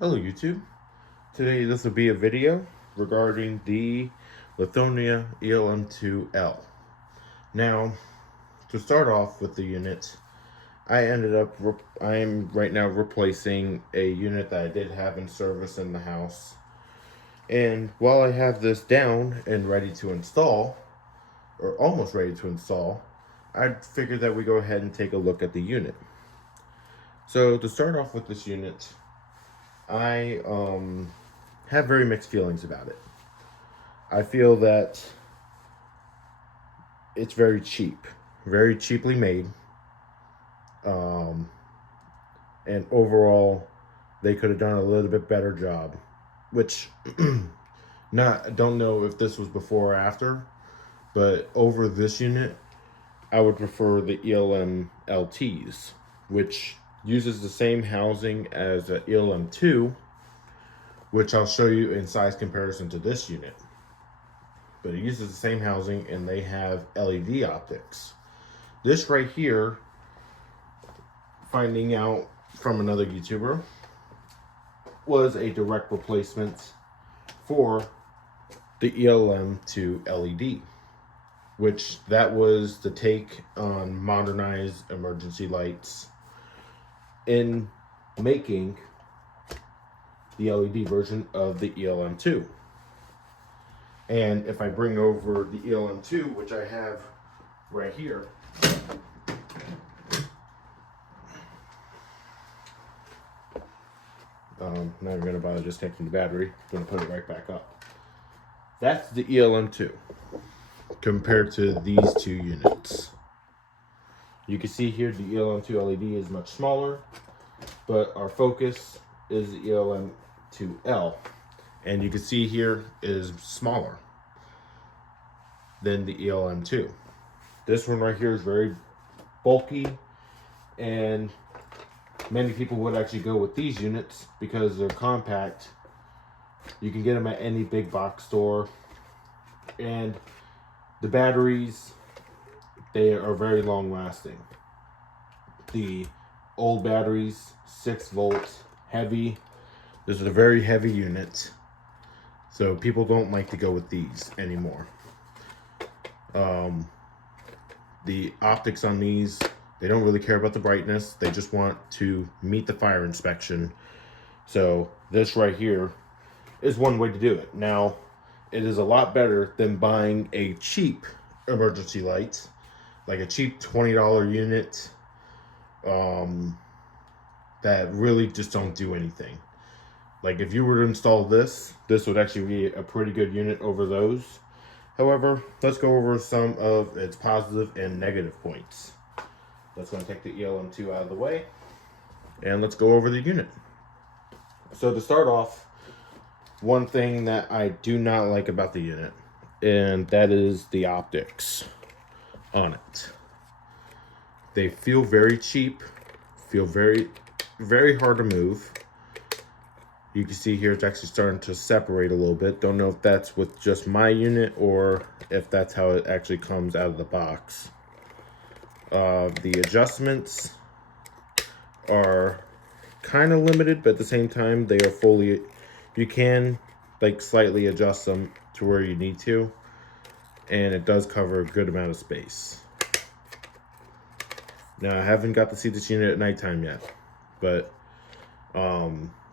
Hello YouTube. Today this will be a video regarding the Lithonia ELM2L. Now, to start off with the unit, I am right now replacing a unit that I did have in service in the house. And while I have this down and ready to install, or almost ready to install, I figured that we go ahead and take a look at the unit. So to start off with this unit, I have very mixed feelings about it. I feel that it's very cheap, very cheaply made, and overall, they could have done a little bit better job. Which, I don't know if this was before or after, but over this unit, I would prefer the ELM-LTs, which uses the same housing as a ELM2, which I'll show you in size comparison to this unit. But it uses the same housing and they have LED optics. This right here, finding out from another YouTuber, was a direct replacement for the ELM2 LED, which that was the take on modernized emergency lights in making the LED version of the ELM2. And if I bring over the ELM2, which I have right here, not even going to bother just taking the battery, I'm going to put it right back up. That's the ELM2 compared to these two units. You can see here the ELM2 LED is much smaller, but our focus is the ELM2L. And you can see here is smaller than the ELM2. This one right here is very bulky, and many people would actually go with these units because they're compact. You can get them at any big box store, and the batteries, they are very long lasting. The old batteries, 6 volts, heavy. This is a very heavy unit, so people don't like to go with these anymore. The optics on these, they don't really care about the brightness. They just want to meet the fire inspection. So this right here is one way to do it. Now, it is a lot better than buying a cheap emergency light, like a cheap $20 unit that really just don't do anything. Like if you were to install this would actually be a pretty good unit over those. However, let's go over some of its positive and negative points. Let's go and take the ELM2 out of the way, and let's go over the unit. So to start off, one thing that I do not like about the unit, and that is the optics on it. They feel very cheap, feel very, very hard to move. You can see here it's actually starting to separate a little bit. Don't know if that's with just my unit or if that's how it actually comes out of the box. The adjustments are kind of limited, but at the same time they are fully, you can like slightly adjust them to where you need to, and it does cover a good amount of space. Now I haven't got to see this unit at nighttime yet, but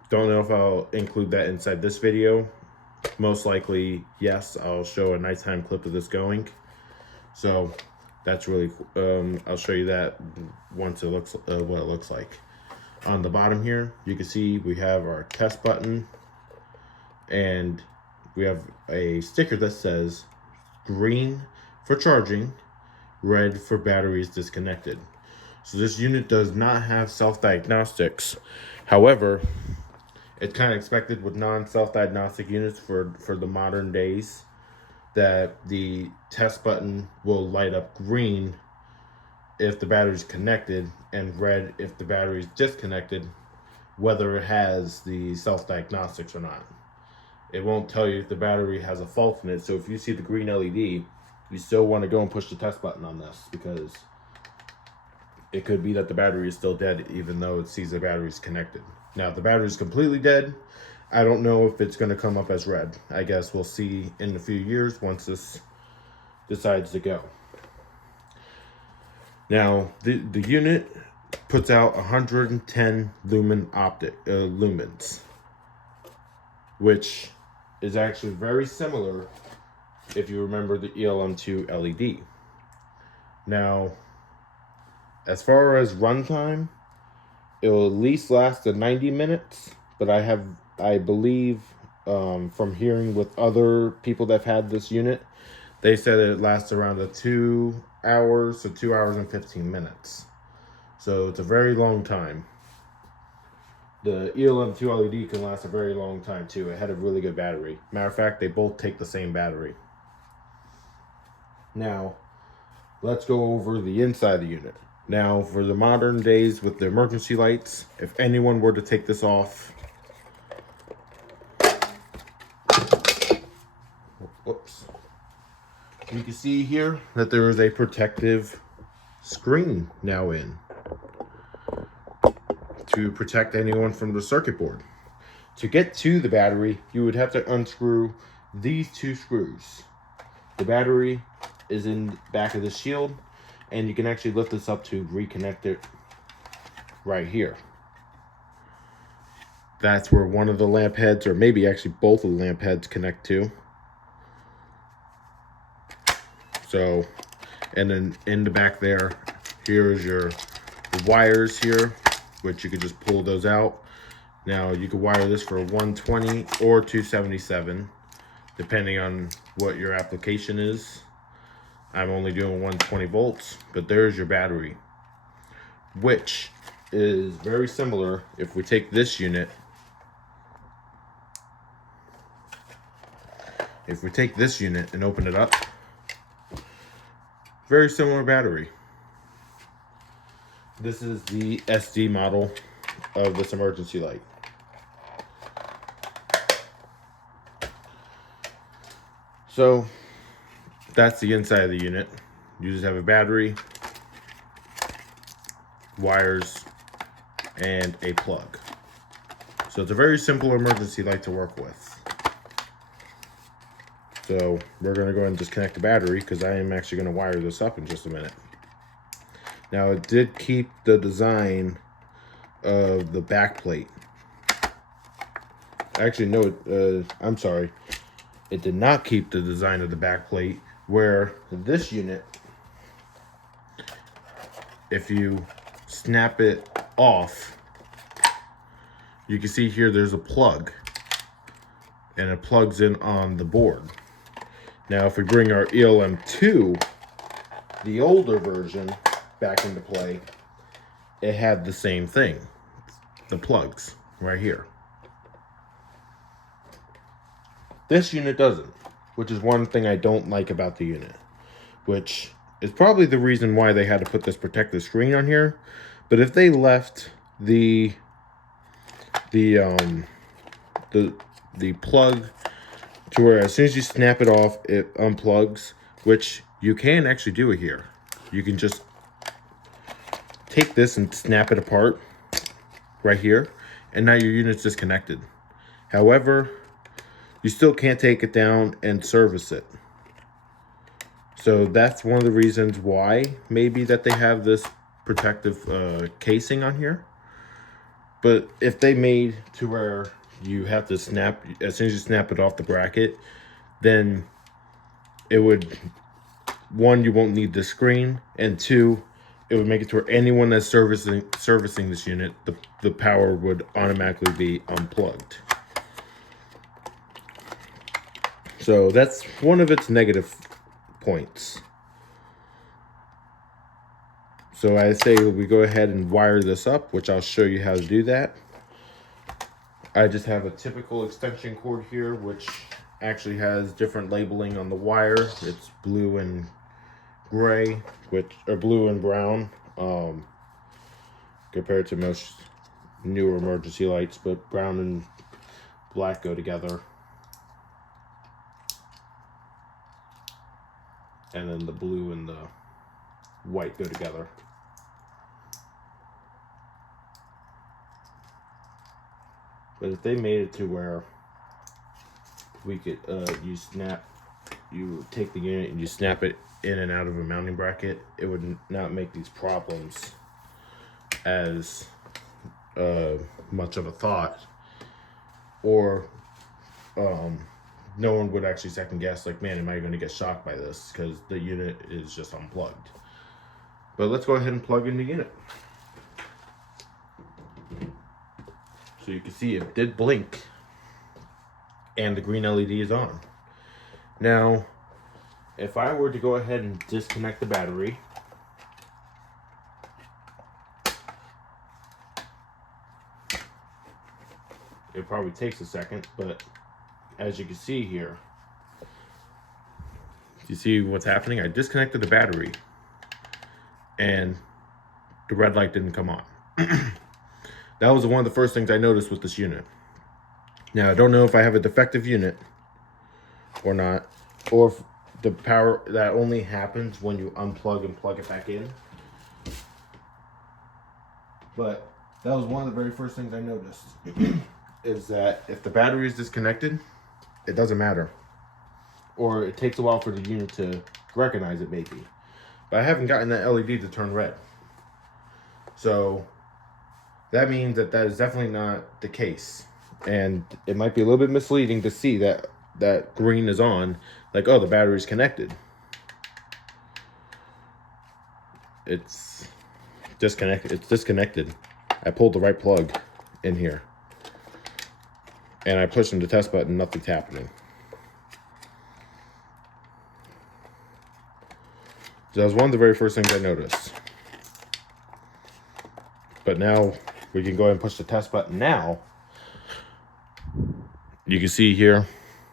don't know if I'll include that inside this video. Most likely, yes, I'll show a nighttime clip of this going. So that's really, I'll show you that once it looks, what it looks like. On the bottom here, you can see we have our test button, and we have a sticker that says green for charging, red for batteries disconnected. So this unit does not have self-diagnostics. However, it's kind of expected with non-self-diagnostic units for the modern days that the test button will light up green if the battery's connected and red if the battery's disconnected, whether it has the self-diagnostics or not. It won't tell you if the battery has a fault in it. So if you see the green LED, you still want to go and push the test button on this, because it could be that the battery is still dead even though it sees the battery is connected. Now, if the battery is completely dead, I don't know if it's going to come up as red. I guess we'll see in a few years once this decides to go. Now, the unit puts out 110 lumens, which is actually very similar if you remember the ELM2 LED. Now, as far as runtime, it will at least last 90 minutes, but I believe from hearing with other people that have had this unit, they said it lasts around 2 hours to 2 hours and 15 minutes. So it's a very long time. The ELM2 LED can last a very long time too. It had a really good battery. Matter of fact, they both take the same battery. Now, let's go over the inside of the unit. Now, for the modern days with the emergency lights, if anyone were to take this off, whoops, you can see here that there is a protective screen now in to protect anyone from the circuit board. To get to the battery, you would have to unscrew these 2 screws. The battery is in the back of the shield, and you can actually lift this up to reconnect it right here. That's where one of the lamp heads, or maybe actually both of the lamp heads, connect to. So, and then in the back there, here's your wires here, which you could just pull those out. Now, you could wire this for 120 or 277, depending on what your application is. I'm only doing 120 volts, but there's your battery, which is very similar. If we take this unit, and open it up, very similar battery. This is the SD model of this emergency light. So that's the inside of the unit. You just have a battery, wires, and a plug. So it's a very simple emergency light to work with. So we're going to go ahead and disconnect the battery because I am actually going to wire this up in just a minute. Now, it did keep the design of the back plate. Actually, no, I'm sorry. It did not keep the design of the back plate, where this unit, if you snap it off, you can see here there's a plug, and it plugs in on the board. Now, if we bring our ELM2, the older version, back into play, it had the same thing. The plugs right here. This unit doesn't, which is one thing I don't like about the unit, which is probably the reason why they had to put this protective screen on here. But if they left the plug to where as soon as you snap it off, it unplugs, which you can actually do it here. You can just take this and snap it apart right here, and now your unit's disconnected. However, you still can't take it down and service it. So that's one of the reasons why maybe that they have this protective casing on here. But if they made to where you have to snap, as soon as you snap it off the bracket, then it would, one, you won't need the screen, and two, it would make it to where anyone that's servicing this unit, the power would automatically be unplugged. So that's one of its negative points. So I say we go ahead and wire this up, which I'll show you how to do that. I just have a typical extension cord here, which actually has different labeling on the wire. It's blue and gray, or blue and brown, compared to most newer emergency lights, but brown and black go together. And then the blue and the white go together. But if they made it to where we could, you take the unit and you snap it in and out of a mounting bracket, it would not make these problems as much of a thought, or no one would actually second guess, like, man, am I going to get shocked by this, because the unit is just unplugged. But let's go ahead and plug in the unit. So you can see it did blink and the green LED is on. Now, if I were to go ahead and disconnect the battery, it probably takes a second, but as you can see here, you see what's happening? I disconnected the battery and the red light didn't come on. That was one of the first things I noticed with this unit. Now, I don't know if I have a defective unit or not, or if the power that only happens when you unplug and plug it back in. But that was one of the very first things I noticed, is that if the battery is disconnected, it doesn't matter. Or it takes a while for the unit to recognize it, maybe. But I haven't gotten that LED to turn red. So that means that that is definitely not the case. And it might be a little bit misleading to see that that green is on, like, oh, the battery's connected. It's disconnected. It's disconnected. I pulled the right plug in here. And I pushed in the test button, nothing's happening. So that was one of the very first things I noticed. But now we can go ahead and push the test button now. You can see here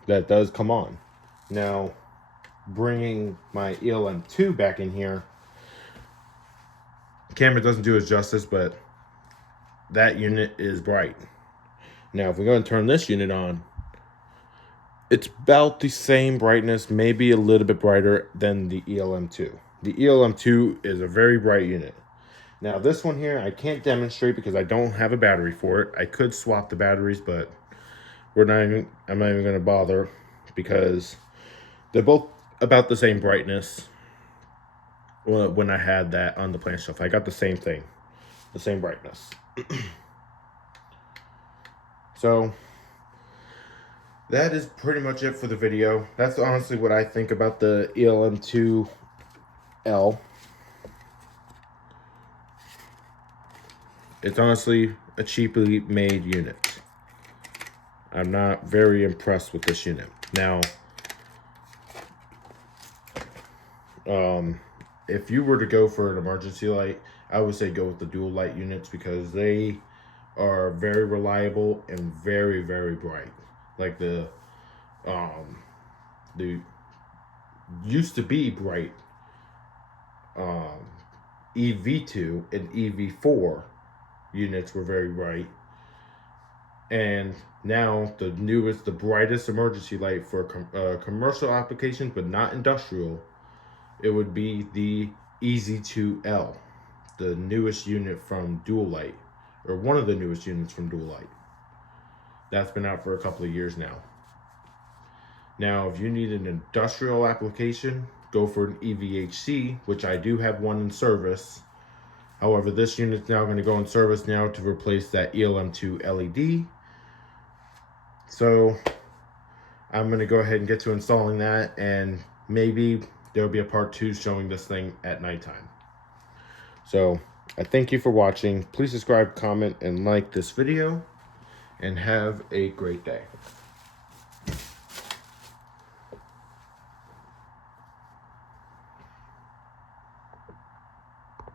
that does come on. Now, bringing my ELM2 back in here, the camera doesn't do it justice, but that unit is bright. Now, if we're going to turn this unit on, it's about the same brightness, maybe a little bit brighter than the ELM2. The ELM2 is a very bright unit. Now, this one here, I can't demonstrate because I don't have a battery for it. I could swap the batteries, but I'm not even going to bother, because they're both about the same brightness. When I had that on the plant shelf, I got the same thing, the same brightness. So that is pretty much it for the video. That's honestly what I think about the ELM2L. It's honestly a cheaply made unit. I'm not very impressed with this unit. Now, if you were to go for an emergency light, I would say go with the dual light units, because they are very reliable and very, very bright. Like the used to be bright EV2 and EV4 units were very bright, and now the newest, the brightest emergency light for commercial applications, but not industrial, it would be the EZ2L, the newest unit from Dual Light, or one of the newest units from Dual Light. That's been out for a couple of years now. Now, if you need an industrial application, go for an EVHC, which I do have one in service. However, this unit's now going to go in service now to replace that ELM2 LED. So I'm going to go ahead and get to installing that, and maybe there'll be a part 2 showing this thing at nighttime. So I thank you for watching. Please subscribe, comment, and like this video, and have a great day.